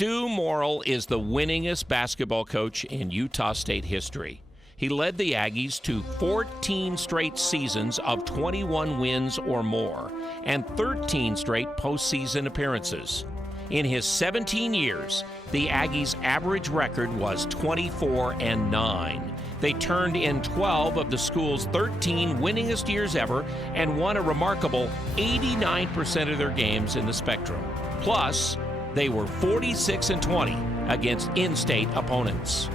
Stu Morrill is the winningest basketball coach in Utah State history. He led the Aggies to 14 straight seasons of 21 wins or more and 13 straight postseason appearances. In his 17 years, the Aggies' average record was 24-9. They turned in 12 of the school's 13 winningest years ever and won a remarkable 89% of their games in the Spectrum. Plus, they were 46-20 against in-state opponents.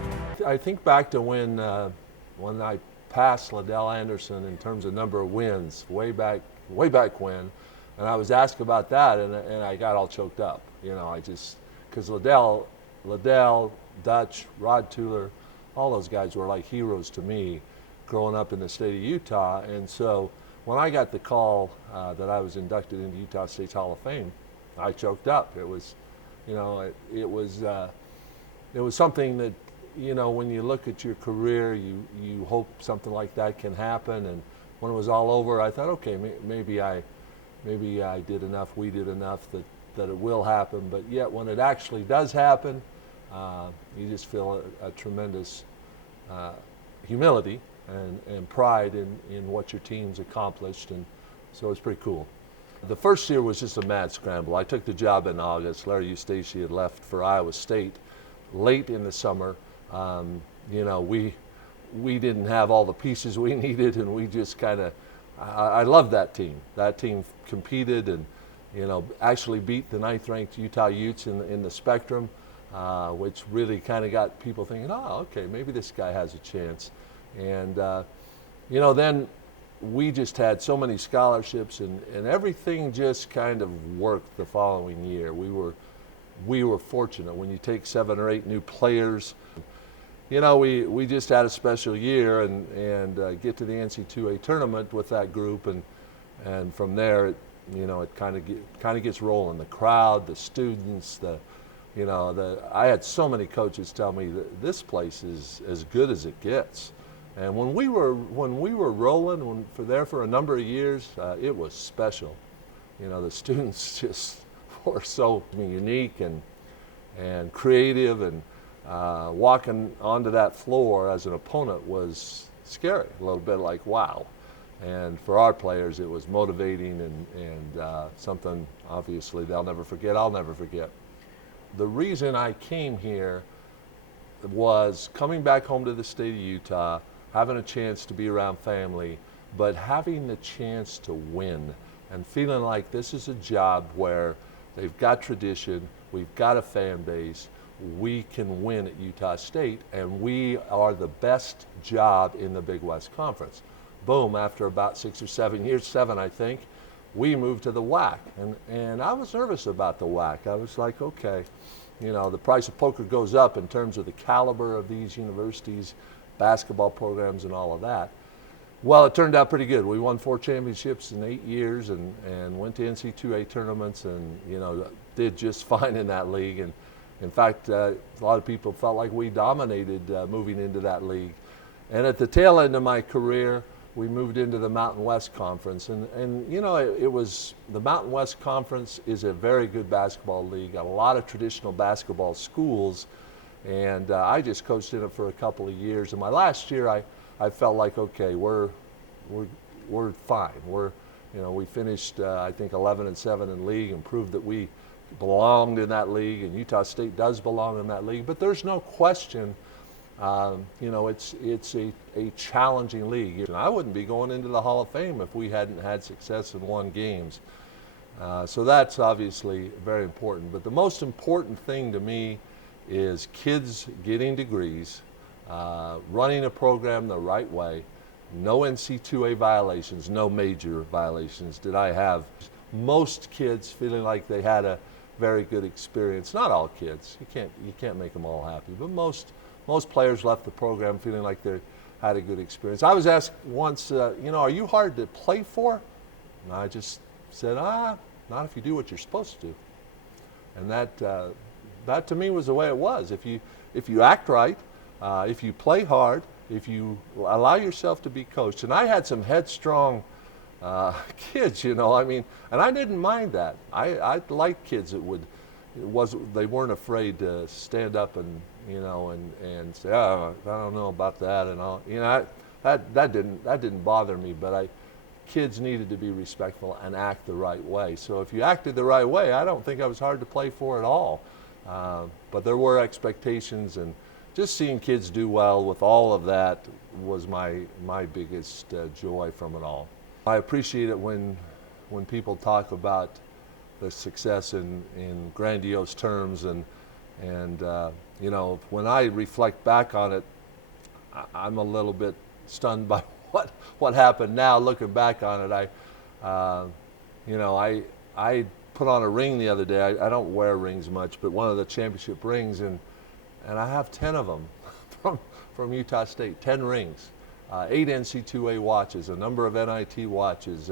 I think back to when I passed Liddell Anderson in terms of number of wins way back when, and I was asked about that, and I got all choked up. Because Liddell, Dutch, Rod Tueller, all those guys were like heroes to me growing up in the state of Utah. And so when I got the call that I was inducted into Utah State's Hall of Fame, I choked up. It was, it was something that, when you look at your career, you hope something like that can happen. And when it was all over, I thought, okay, maybe I did enough, we did enough that it will happen. But yet when it actually does happen, you just feel a tremendous humility and pride in what your team's accomplished. And so it's pretty cool. The first year was just a mad scramble. I took the job in August. Larry Eustace had left for Iowa State late in the summer. We didn't have all the pieces we needed, and we just kind of, I loved that team. That team competed and, actually beat the 9th-ranked Utah Utes in the Spectrum, which really kind of got people thinking, oh, okay, maybe this guy has a chance. And, then we just had so many scholarships, and everything just kind of worked the following year. We were fortunate. When you take 7 or 8 new players, we just had a special year and get to the NCAA tournament with that group, and from there it kind of gets rolling. The crowd, the students, I had so many coaches tell me that this place is as good as it gets. And when we were rolling for a number of years, it was special. The students just were so unique and creative, and walking onto that floor as an opponent was scary, a little bit like wow. And for our players, it was motivating and something obviously they'll never forget, I'll never forget. The reason I came here was coming back home to the state of Utah, having a chance to be around family, but having the chance to win and feeling like this is a job where they've got tradition, we've got a fan base, we can win at Utah State, and we are the best job in the Big West Conference. Boom, after about 6 or 7 years, 7 I think, we moved to the WAC. And I was nervous about the WAC. I was like, okay, the price of poker goes up in terms of the caliber of these universities, basketball programs and all of that. Well, it turned out pretty good. We won 4 championships in 8 years and went to NCAA tournaments and, did just fine in that league. And in fact, a lot of people felt like we dominated moving into that league. And at the tail end of my career, we moved into the Mountain West Conference. And it was, the Mountain West Conference is a very good basketball league, got a lot of traditional basketball schools. And I just coached in it for a couple of years. And my last year, I felt like, okay, we're fine. We finished, I think, 11-7 in league and proved that we belonged in that league. And Utah State does belong in that league. But there's no question, it's a challenging league. And I wouldn't be going into the Hall of Fame if we hadn't had success and won games. So that's obviously very important. But the most important thing to me is kids getting degrees, running a program the right way, no NC2A violations, no major violations did I have. Most kids feeling like they had a very good experience. Not all kids, you can't make them all happy, but most players left the program feeling like they had a good experience. I was asked once, are you hard to play for? And I just said, not if you do what you're supposed to do. And that to me was the way it was. If you act right, if you play hard, if you allow yourself to be coached. And I had some headstrong kids, and I didn't mind that. I liked kids that would, they weren't afraid to stand up and, you know, and say, oh, I don't know about that, and all, you know, that didn't bother me, but kids needed to be respectful and act the right way. So if you acted the right way, I don't think I was hard to play for at all. But there were expectations, and just seeing kids do well with all of that was my biggest joy from it all. I appreciate it when people talk about the success in grandiose terms, and you know, when I reflect back on it, I'm a little bit stunned by what happened now. Looking back on it, you know, I put on a ring the other day. I don't wear rings much, but one of the championship rings, and I have 10 of them from Utah State. 10 rings, 8 NC2A watches, a number of NIT watches.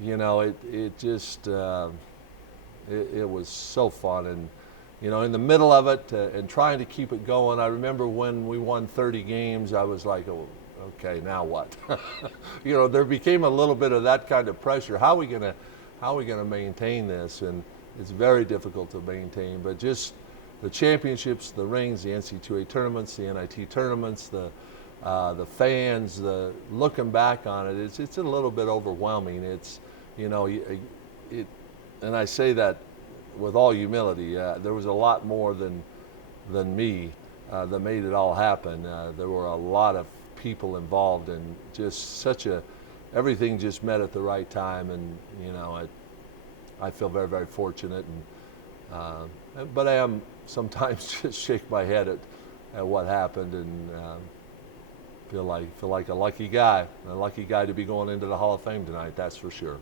You know, it just it was so fun, and you know, in the middle of it and trying to keep it going. I remember when we won 30 games, I was like, oh, okay, now what? You know, there became a little bit of that kind of pressure. How are we gonna maintain this? And it's very difficult to maintain. But just the championships, the rings, the NC2A tournaments, the NIT tournaments, the fans, looking back on it, it's a little bit overwhelming. It's, you know, and I say that with all humility. There was a lot more than me that made it all happen. There were a lot of people involved, and just everything just met at the right time, and you know, I feel very, very fortunate, and but I am sometimes just shake my head at what happened, and feel like a lucky guy to be going into the Hall of Fame tonight, that's for sure.